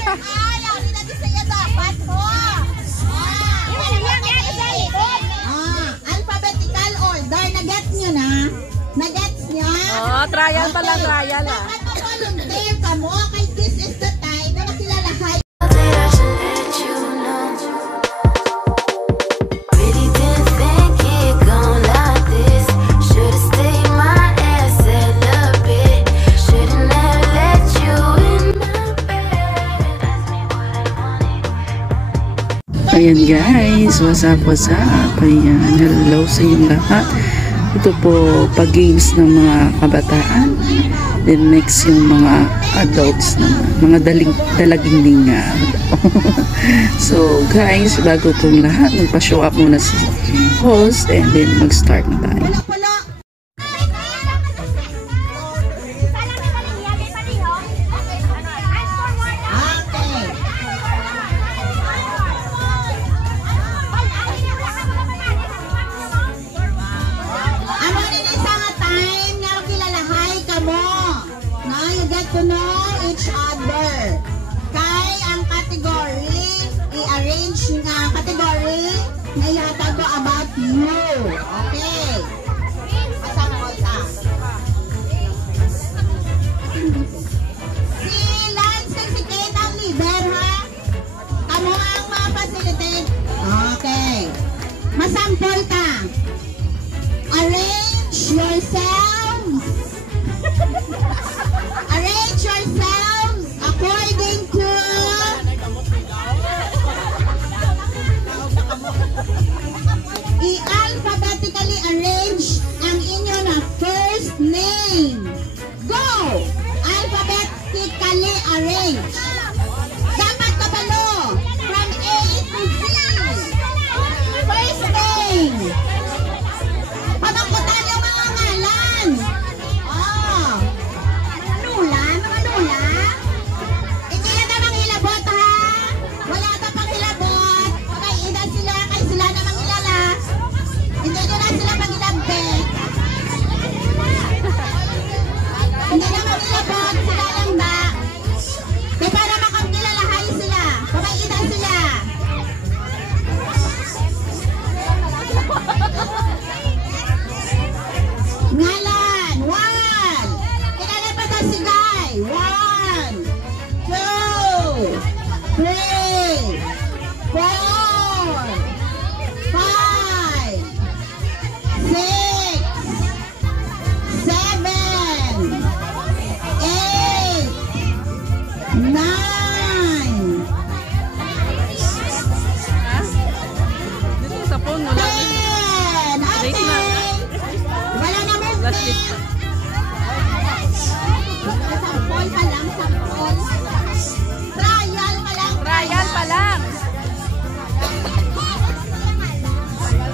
Ayaw, hindi na saya dapat mo. Alphabetical order. Na-gets nyo na? Na-gets nyo? Oh, trial pala, trial ah. Dapat mag-volunteer ka mo. Kay this is the time na makilalahay. Ayan guys, what's up? Ayan, hello sa inyong lahat. Ito po pag-games ng mga kabataan. Then next yung mga adults naman, mga dalaginding nga. So guys, bago pong lahat, magpa-show up muna si host and then mag-start na tayo. To know each other. Kay ang category, i-arrange nga category na ihatag ko about you. Okay. Masamol ta. Si Lance and si Kate ang leader, ha? Kamu ang ma-facilitate. Okay. Masample ka. Arrange yourselves. Arrange yourselves according to i-alphabetically arrange ang inyo na first name. Go! Alphabetically arrange. Dapat kabalo from A to Z. First name. Pamangkutan yung mga ngalan. Hindi naman ilabot, sila lang ba? Di para makakilalahay sila. Pabaitan sila. Ngalan, 1. Kilala pa sa si Guy. 1, 2, 3, 4, 5, 6, 7, 9. Dito sa phone, wala. 10. Okay. Wala na movement. Last week. Sampol pa lang, sampol. Trial pa lang. Trial pa lang.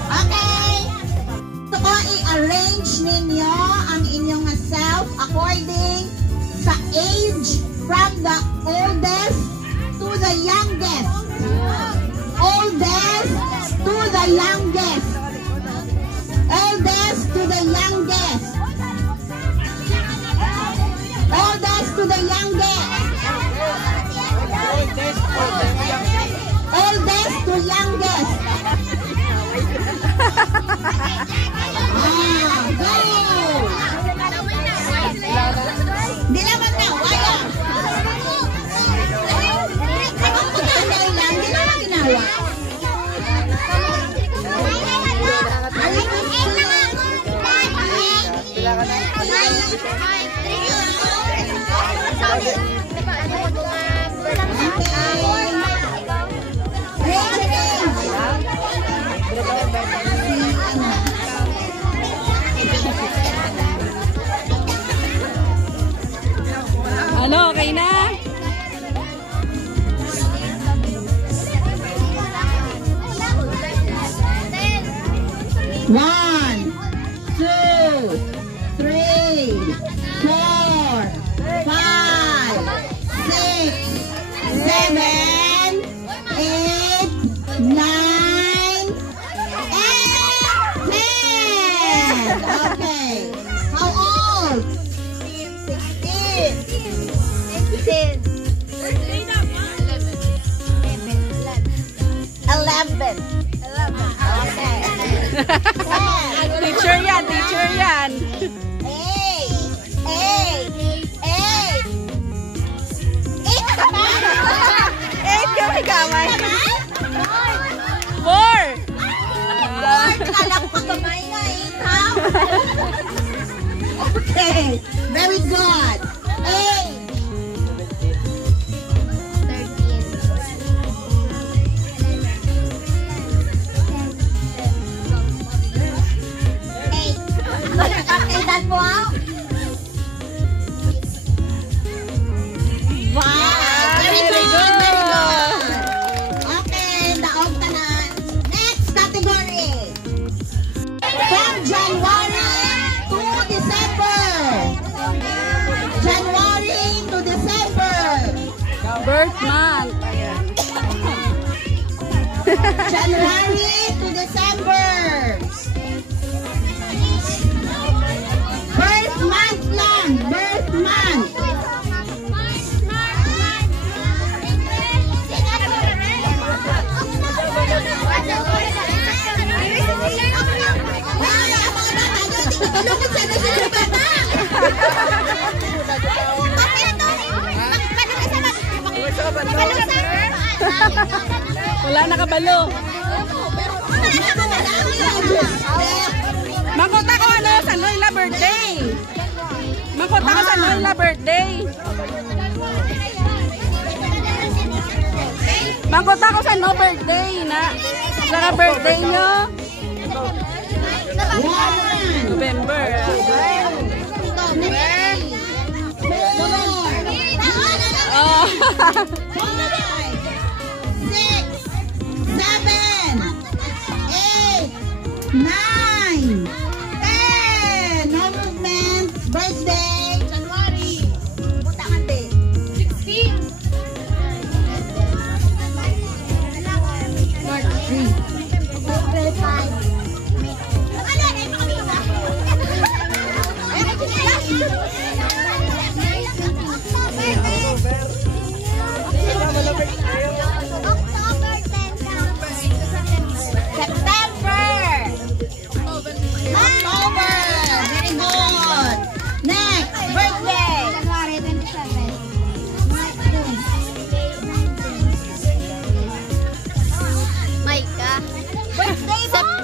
Okay. Ito ko, i-arrange ninyo ang inyong self according sa age from the oldest to the youngest. Oldest to the youngest. Oldest to the youngest. Oldest to the youngest. Oldest to youngest. Go! Di naman na, wala. Kapag magkakay lang, di naman ginawa. Ano, okay na? One, 2, 3, 4, 5, 6, 7, 8, 9, and 10. Okay. How old? 16. 16. 11. Okay. 10. Teacher yan, teacher yan. 8 yung higamay. 4. Kala ko kagamay na Okay. Very good. 8. 8. Po. Wow. Very good. Very good. Okay. Daog tanan. Next category. From January to December. January to December. Birth month. January to December. Birth month lang. Birth month. Wala nakabalo. Mangkot ako ano sa Noyla birthday. Mangkot ako sa Noyla birthday. Mangkot ako sa no birthday na. Sa birthday nyo. November. Oh. 5, 6, 7, 8, 9, 10. No movement. Birthday. January. Butangan din. 16. March 3. April 5.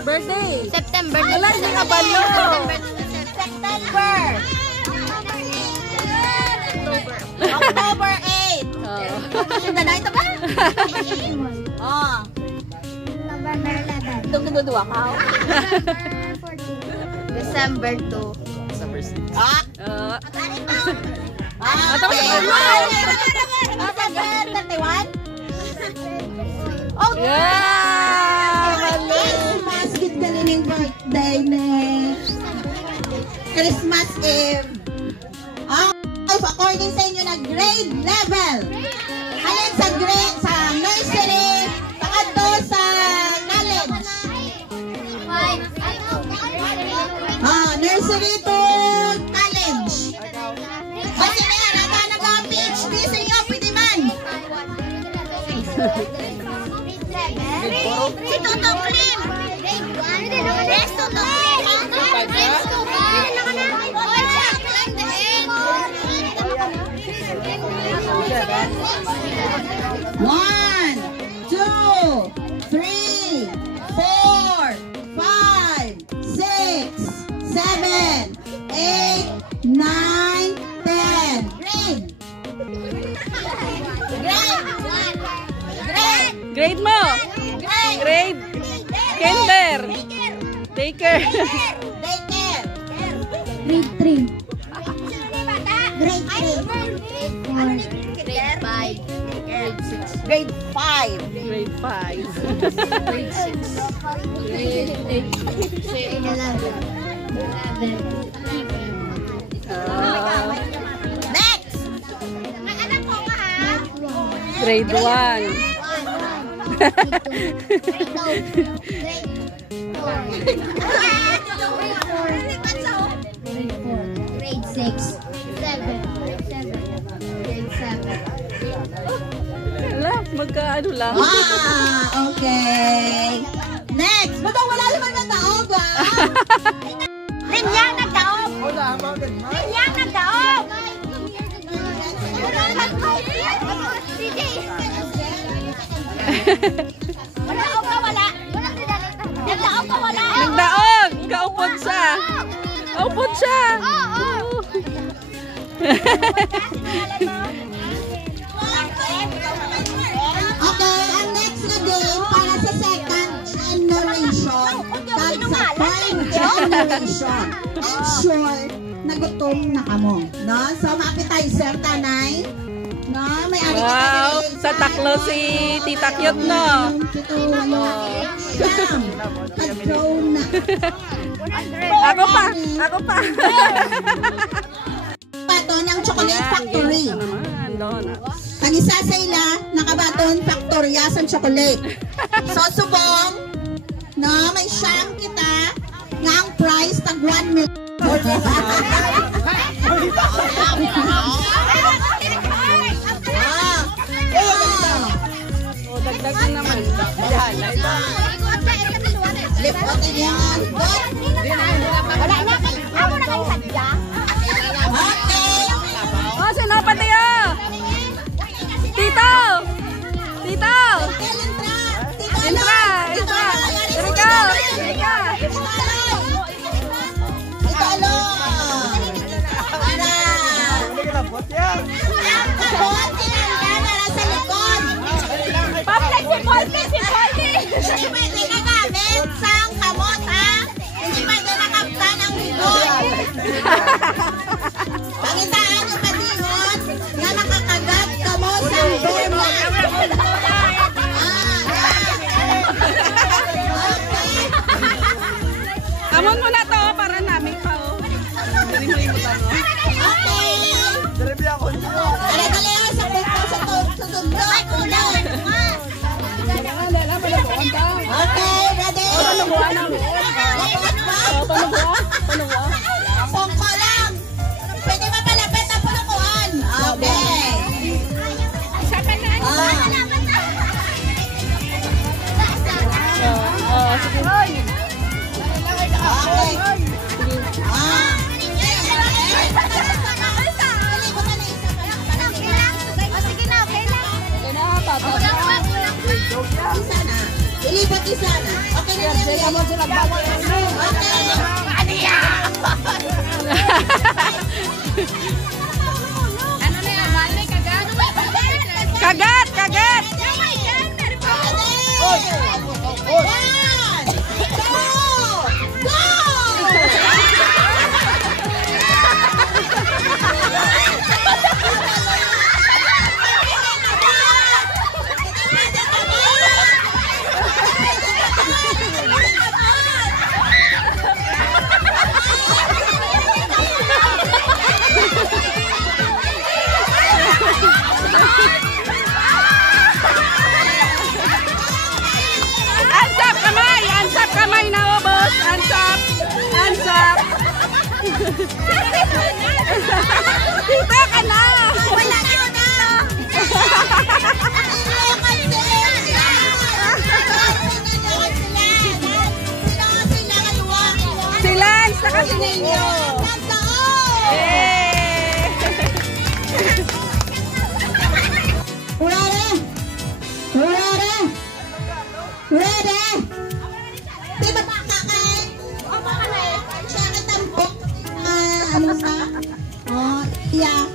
Birthday. September. Wala hindi ka balo. September. October 8. Sundan na ito ba? Oh. November 11. Dugdudwa ka. December 2. Ah. Tapos December 31. Oh, yeah! Christmas, gid galing birthday ne. Christmas Eve. According sa inyo na grade level. Alin sa grade, sa nursery, pakadto sa college. Nursery to college. Kasi na nag-PhD sa inyo, pwede man. Si Totong Klim. Yes, Totong Klim. One, two, three, 4, 5, 6, 7, 8, 9, 10. Grade. Grade mo. Grade. Kinder. Daycare. Daycare. Grade 3. Grade 3. Grade 5. Grade 5. Grade 5. Grade 6. Grade 11. Next. Grade 1. Grade 6. 7. Grade 7. Wala, mag pagka ano lang. Okay. Next. Ba't wala naman na daog, Linyang nagdaog! Linyang nagdaog! Wala o ka wala? Nagdaog ka wala? Nagdaog! Kaupod siya! Kaupod siya! Okay, ang next na game para sa second generation. Tag sa third generation. Ensure na gutom na kamo. No? So, ma-appetizer, tanay. No? May ari ka Wow! Sa taklo si Tita Cute, no? Siyam. Tag-throw na. Ako pa! Ako pa! Baton ng Chocolate Factory. Pag isa sa ila, nakabaton Factoria sa chocolate. So, subong, no, may siyam kita, nga ang price tag 1 million. Dagdagan naman. Yan. Lipotin yan. Wala na kay ako na kay sadya. Okay. Oh, sino pa tayo? Tito! Tito! Entra! Entra! Here we go! Here we go! Ito, alo. Para. Ang kabot, sinangga na sa likod. Public si Polly! Si Polly! Hindi pwede gagamit sa kamot, ha? Hindi pwede nakapta ng bigod. Pangitaan yung padihon na nakakagat ka mo sa bola. Amon mo na to para namin pa, oh. Dali mo yung utang, oh. Dali, sa tundo. Okay, ready? Pongko lang. Pwede mapalapit ang pulukuhan. Okay. Ilibot isa na. Okay na yan. Kagat! Kagat! Ansap kamay! Ansap kamay na, oh, boss! Ansap! Ansap! Dito ka na! Wala ka na! Si Lance, saka si Ninyo! Yay! Ready? Ready? Ready? Di ba kakain? Siya katampok. Ano sa? Oh, yeah.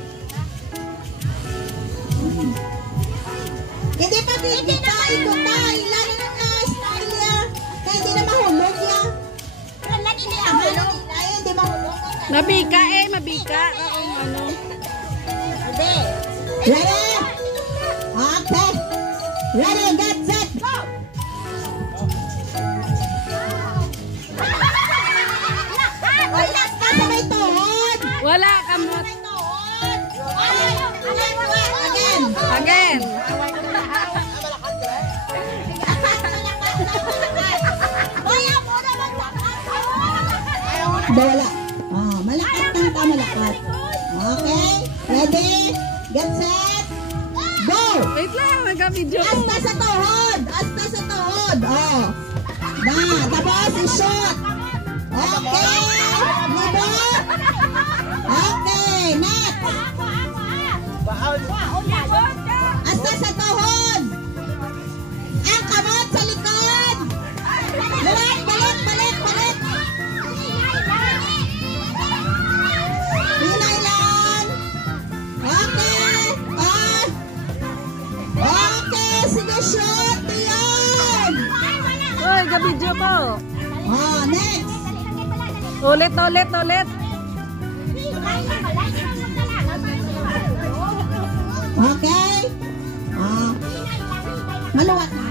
Hindi pa hindi tayo butay. Lalo na style ya. Kaya hindi na mahulog ya. Hindi mahulog. Mabika eh, mabika. Ano? Ready? Okay. Ready, get set, go! Ay, last na sa may tuhod! Wala ka mo. May tuhod! Again! Again. Wala. Oh, malakat lang ka, malakat. Okay. Ready? Get set. Go! Wait lang, nag-video ko. Hasta sa tuhod! Hasta sa tuhod! Oh. Na, tapos i-shot. Okay! Libot! Okay, next! Hasta sa tuhod! Ang kamot sa likod! Balik, balik, balik, balik! Hinay lang! Okay! Ah! Okay, sige, shot! Yan! Uy, nag-video ko. Oh, next! Ulit, ulit, ulit. Okay? Ah. Maluwat na?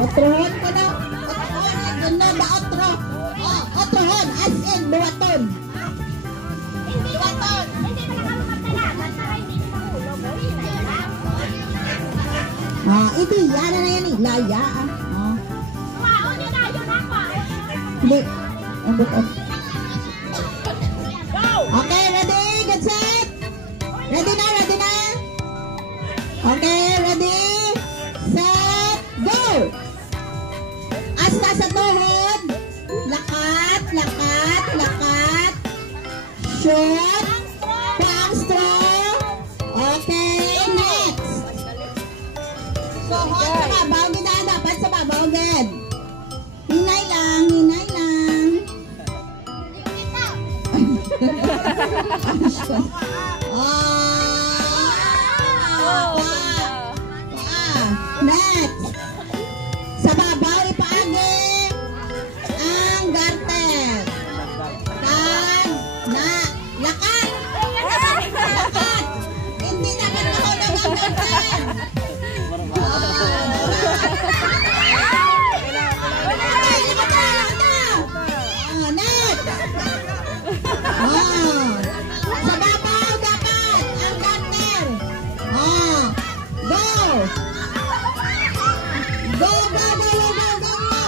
Otrohon ka na. Otrohon na ba otro? Oh, otrohon as in buwaton. Hindi baton. Hindi pa nakamagdala. Para hindi mahulog. Ah, ito yan na yan eh. Laya ah. Oh. Wow, hindi na yun ako. Hindi. Ang buton. Okay, ready? Get set? Ready na, ready na? Okay, ready? Set, go! Hasta sa tuhod. Lakat, lakat, lakat. Shoot. Pang straw. Okay, next. Tuhod sa babaw. Gina, dapat sa babaw agad. Hinay lang, hinay lang. Next. Sa babaw ipaagi ang garter. Tag na lakat. Lakat. Hindi naman mahulog ang garter. Next. Sa babaw dapat ang garter. Go. Go, go, go, go, go, go!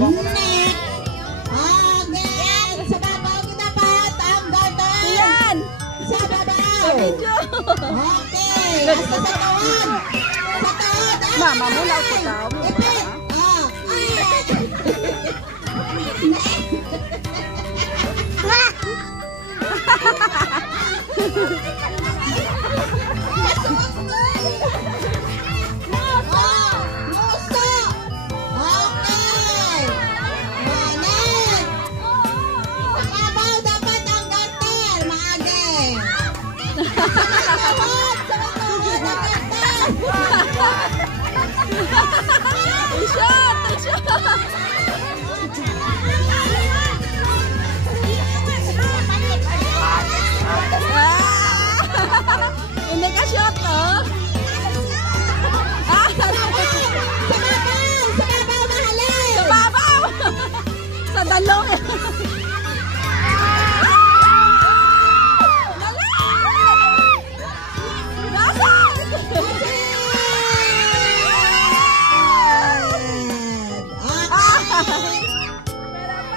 Next! Again! Sa babaw ko dapat ang garter! Yan! Sa babaw! Video! Okay! Hasta sa tuhod! Sa tuhod! Ay! Mama, mula ko daw. Ipit! Hindi ka shot, oh. Sa babaw! Sa dalong.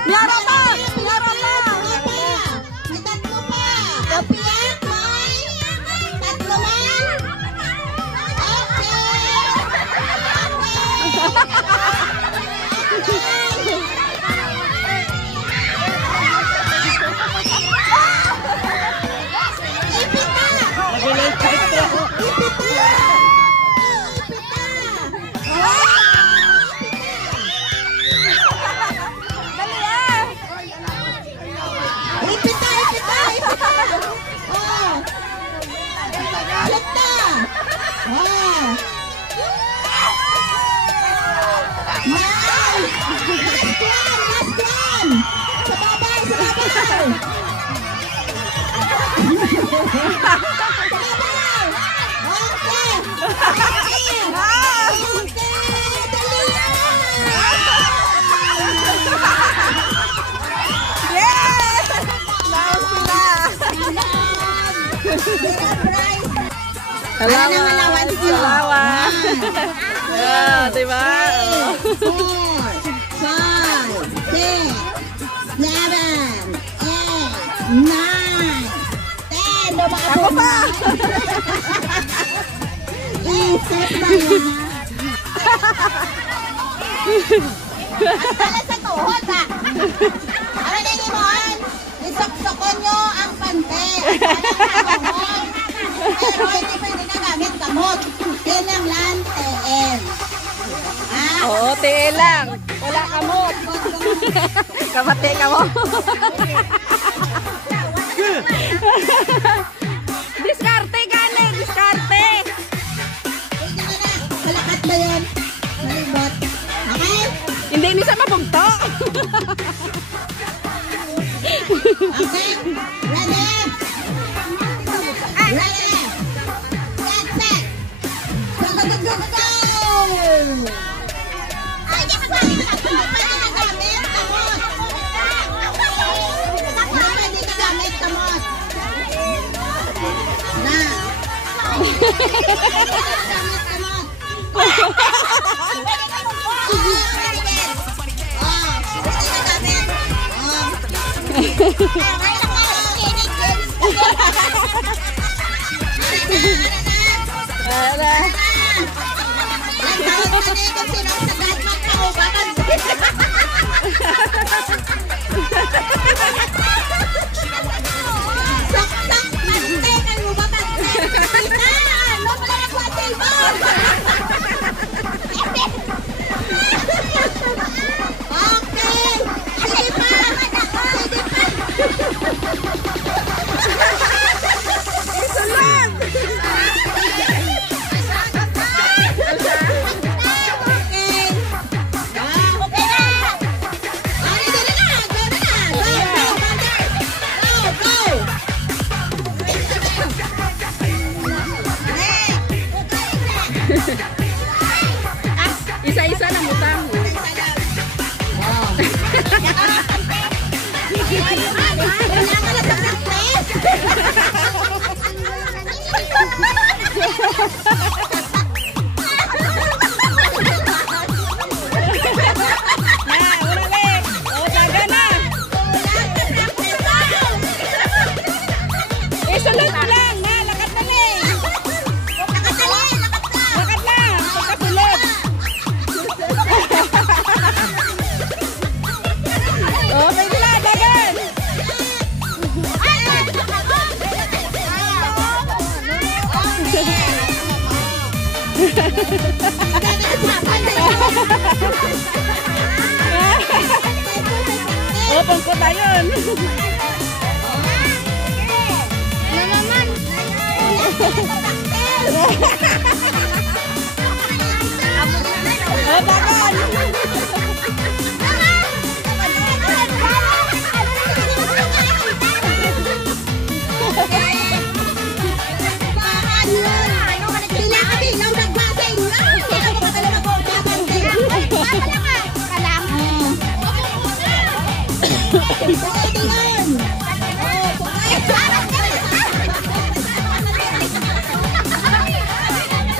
Meron pa! Meron pa! May tatlo pa! Kapiyak, may tatlo man! Salamat. Salamat. Ah, diba? 4, 5, 6, 7, 8, 9, 10. Ako pa! Isip na yan. Ang talas sa tuhod, ah. Ano na yung mon? Isuksokon nyo ang pante. Pero hindi pwede na gamit kamot. Yan lang lang, TM. Oo, tiil lang. Wala kamot. Kabate ka mo. Diskarte gani, diskarte. Malakat ba yun? Malibot. Okay? Hindi ni sa mabugto. Okay? Ready? Ready? Get set. Go, go, go, go, go! Ay, di ba ba? Pwede na gamit kamot. Pwede na gamit kamot. Na. Ala. Isa-isa lang utang. Isulot lang, na, lakad na lang. Lakad lang, pagkasulot. Oh, pwede na, dagan. Oh, pangkot na yun. Namaman. Oh, dagan.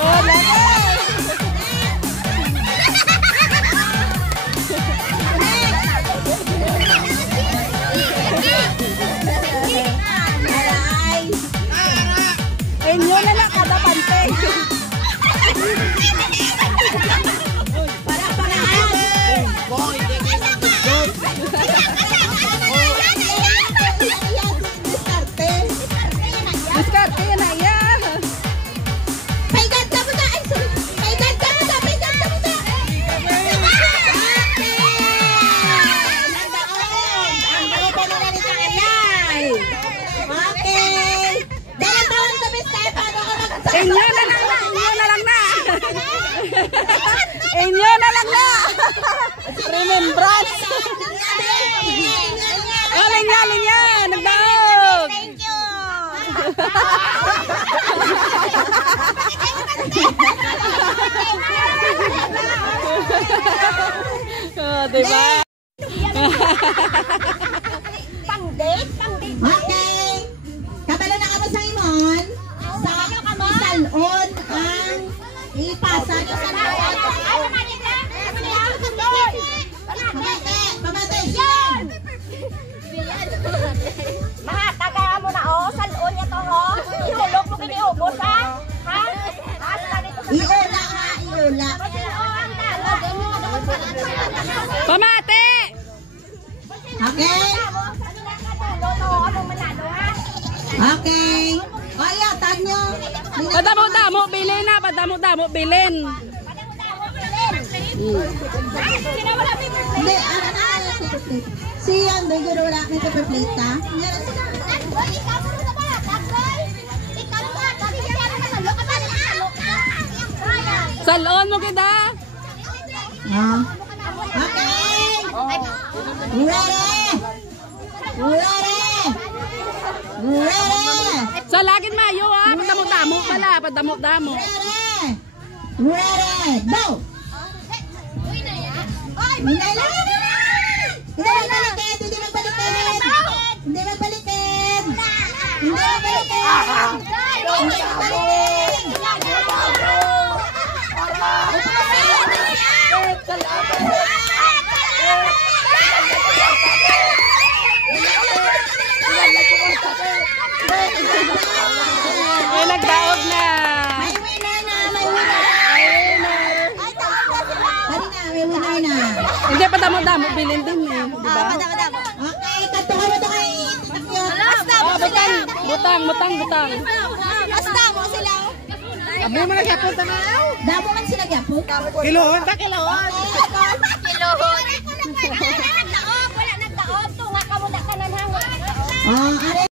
Oh, dagan. Inyo na lang kada pante. Diskarte yan na yan. Inyo na lang na. Inyo na lang na. Inyo na lang na. Remembrance. Oh, linya, linya. Nagdaog. Thank you. Oh, diba? Pang-date? Okay. Kabalo na kamo sa imon. Sa salon ang ipasa nyo sa lahat. Pamate, siyan. Mga taga mo na o, salon niya to ho. Ihulog mo kiniubos ha? Ha? Asa dito sa Iula ha, iula. Kasi o ang dalaw. Pamate! Okay? Okay. Kaya, tag nyo. Padamo-damo, bilin na. Padamo-damo, bilin. Hindi, ano na, si Yandoy, guro wala may paper plate ka? Salon mo kita. Okay. Ready? Ready? Ready? Sa lagin mayo ha. Padamo-damo pala. Padamo-damo. Ready? Ready? Go! Hindi magbalikin! Hindi magbalikin! Hindi magbalikin! Hindi magbalikin! Hindi magbalikin! Ay, nagdaog na. May winner na! May winner! May winner na! Hindi, padamo-damo, bilin din eh. Diba? Okay, katukan mo ito kay Takyo. Oh, butang. Basta mo sila. Abo mo na kapon na. Damo man sila gyapo. Kilohon ba kilohon? Kilohon. Wala nagdaog. Tunga ka mo na kanan hanggang. Are